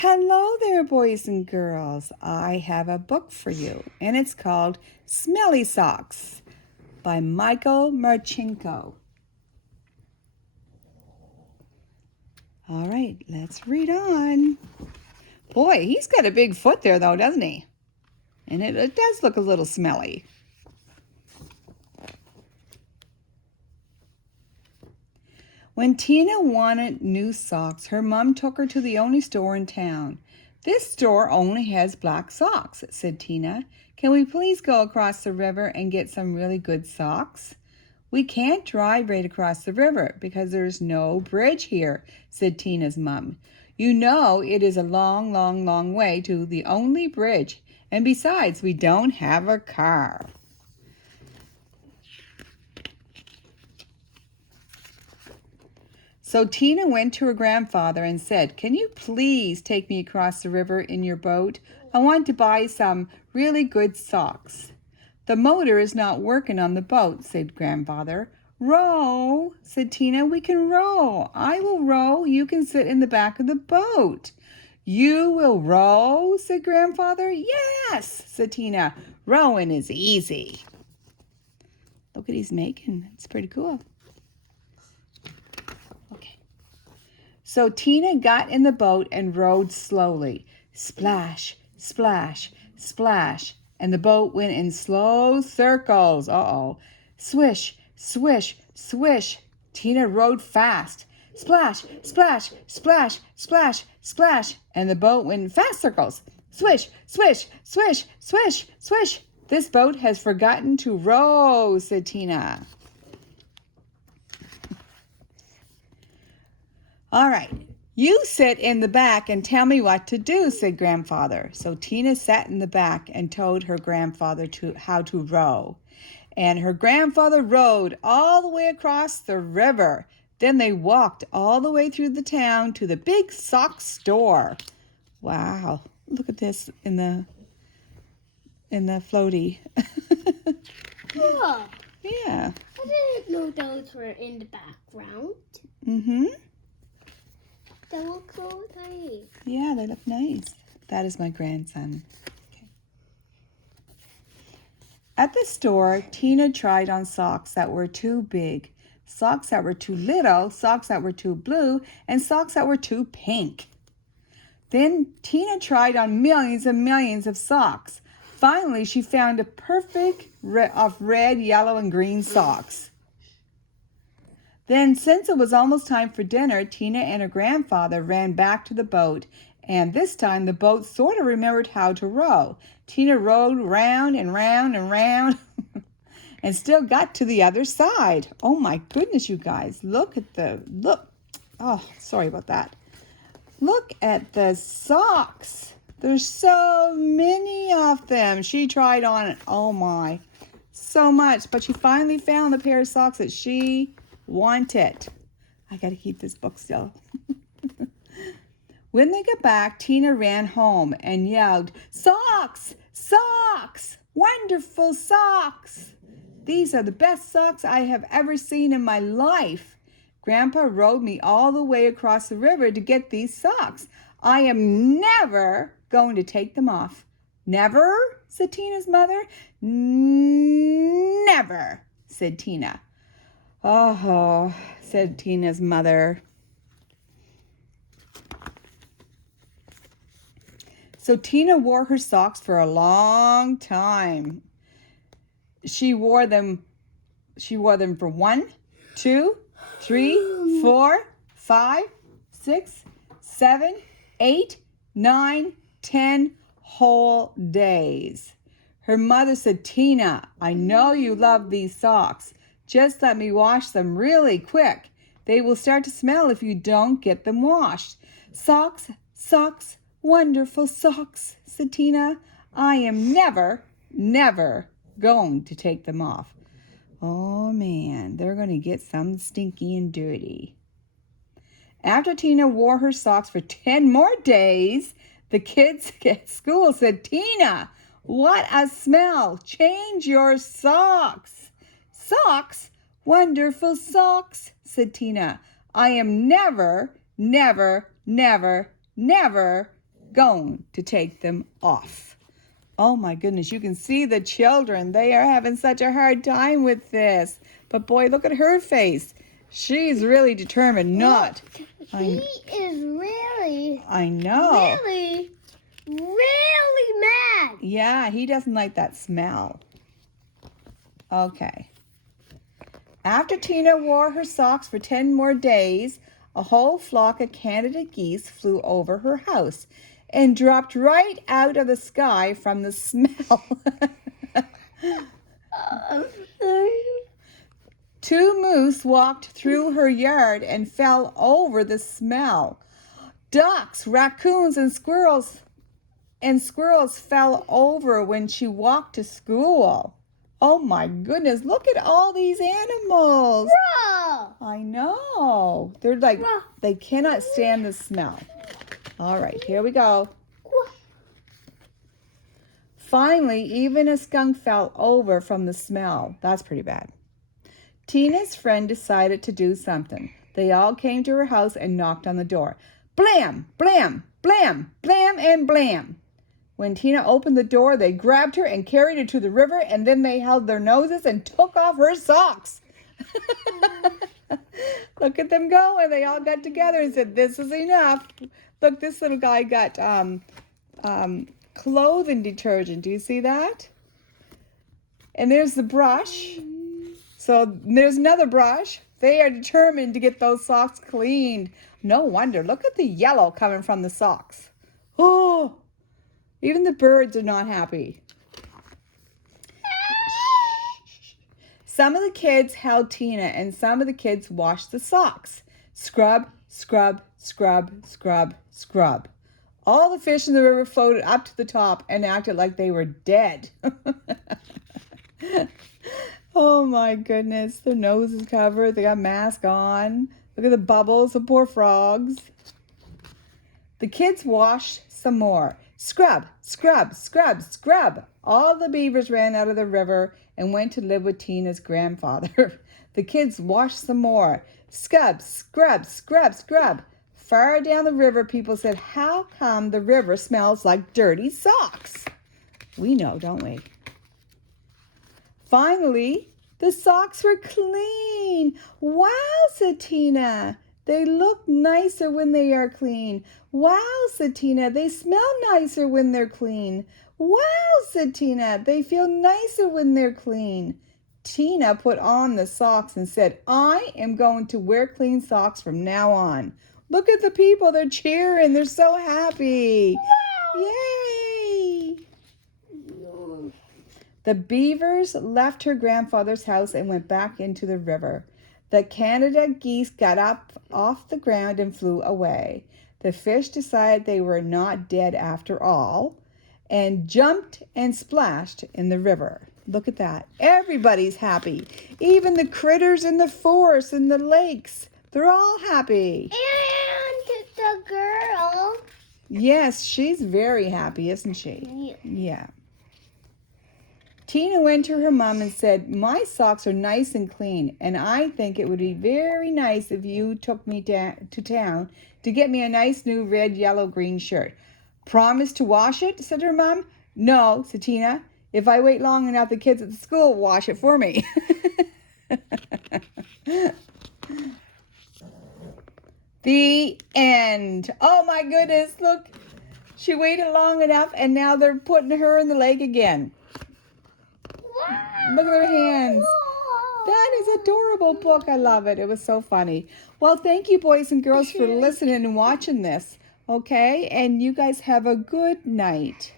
Hello there, boys and girls. I have a book for you, and it's called Smelly Socks by Martchenko. All right, let's read on. Boy, he's got a big foot there, though, doesn't he? And it does look a little smelly. When Tina wanted new socks, her mom took her to the only store in town. "This store only has black socks," said Tina. "Can we please go across the river and get some really good socks?" "We can't drive right across the river because there's no bridge here," said Tina's mom. "You know it is a long, long, long way to the only bridge, and besides, we don't have a car." So Tina went to her grandfather and said, "Can you please take me across the river in your boat? I want to buy some really good socks." "The motor is not working on the boat," said grandfather. "Row," said Tina. "We can row. I will row. You can sit in the back of the boat." "You will row," said grandfather. "Yes," said Tina. "Rowing is easy." Look what he's making. It's pretty cool. So Tina got in the boat and rowed slowly. Splash, splash, splash, and the boat went in slow circles. Swish, swish, swish. Tina rowed fast. Splash, splash, splash, splash, splash, and the boat went in fast circles. Swish, swish, swish, swish, swish. "This boat has forgotten to row," said Tina. "All right, you sit in the back and tell me what to do," said grandfather. So Tina sat in the back and told her grandfather how to row. And her grandfather rowed all the way across the river. Then they walked all the way through the town to the big sock store. Wow, look at this in the floaty. Cool. Yeah. I didn't know those were in the background. Mm-hmm. They look so nice. Yeah, they look nice. That is my grandson. Okay. At the store, Tina tried on socks that were too big, socks that were too little, socks that were too blue, and socks that were too pink. Then Tina tried on millions and millions of socks. Finally, she found a perfect of red, yellow, and green socks. Then, since it was almost time for dinner, Tina and her grandfather ran back to the boat, and this time the boat sort of remembered how to row. Tina rowed round and round and round and still got to the other side. Oh my goodness, you guys, look. Oh, sorry about that. Look at the socks. There's so many of them. She tried on, oh my, so much, but she finally found the pair of socks that she wanted. I got to keep this book still. When they got back, Tina ran home and yelled, "Socks! Socks! Wonderful socks! These are the best socks I have ever seen in my life. Grandpa rowed me all the way across the river to get these socks. I am never going to take them off." "Never?" said Tina's mother. "Never," said Tina. "Oh," said Tina's mother. So Tina wore her socks for a long time. She wore them for 1, 2, 3, 4, 5, 6, 7, 8, 9, 10 whole days. Her mother said, "Tina, I know you love these socks. Just let me wash them really quick. They will start to smell if you don't get them washed." "Socks, socks, wonderful socks," said Tina. "I am never, never going to take them off." Oh man, they're going to get some stinky and dirty. After Tina wore her socks for 10 more days, the kids at school said, "Tina, what a smell. Change your socks." "Socks? Wonderful socks," said Tina. "I am never, never, never, never going to take them off. Oh my goodness, you can see the children. They are having such a hard time with this. But boy, look at her face. She's really determined not. He is really, I know. really mad. Yeah, he doesn't like that smell. Okay. After Tina wore her socks for 10 more days, a whole flock of Canada geese flew over her house and dropped right out of the sky from the smell. Two moose walked through her yard and fell over the smell. Ducks, raccoons, and squirrels fell over when she walked to school. Oh my goodness, look at all these animals. Bro. I know. They're like, they cannot stand the smell. All right, here we go. Finally, even a skunk fell over from the smell. That's pretty bad. Tina's friend decided to do something. They all came to her house and knocked on the door. Blam, blam, blam, blam, and blam. When Tina opened the door, they grabbed her and carried her to the river, and then they held their noses and took off her socks. Look at them go, and they all got together and said, this is enough. Look, this little guy got clothing detergent. Do you see that? And there's the brush. So there's another brush. They are determined to get those socks cleaned. No wonder. Look at the yellow coming from the socks. Oh, even the birds are not happy. Some of the kids held Tina, and some of the kids washed the socks. Scrub, scrub, scrub, scrub, scrub. All the fish in the river floated up to the top and acted like they were dead. Oh my goodness, their nose is covered. They got masks on. Look at the bubbles, the poor frogs. The kids washed some more. Scrub, scrub, scrub, scrub. All the beavers ran out of the river and went to live with Tina's grandfather. The kids washed some more. Scrub, scrub, scrub, scrub. Far down the river, people said, how come the river smells like dirty socks? We know, don't we? Finally, the socks were clean. Wow, said Tina. They look nicer when they are clean. Wow, said Tina. They smell nicer when they're clean. Wow, said Tina. They feel nicer when they're clean. Tina put on the socks and said, I am going to wear clean socks from now on. Look at the people. They're cheering. They're so happy. Wow. Yay! The beavers left her grandfather's house and went back into the river. The Canada geese got up off the ground and flew away. The fish decided they were not dead after all and jumped and splashed in the river. Look at that. Everybody's happy. Even the critters in the forest and the lakes. They're all happy. And the girl. Yes, she's very happy, isn't she? Yeah. Yeah. Tina went to her mom and said, my socks are nice and clean, and I think it would be very nice if you took me to town to get me a nice new red, yellow, green shirt. Promise to wash it, said her mom. No, said Tina. If I wait long enough, the kids at the school will wash it for me. The end. Oh my goodness, look. She waited long enough, and now they're putting her in the lake again. Look at their hands. That is adorable book. I love it. It was so funny. Well, thank you, boys and girls, for listening and watching this. Okay? And you guys have a good night.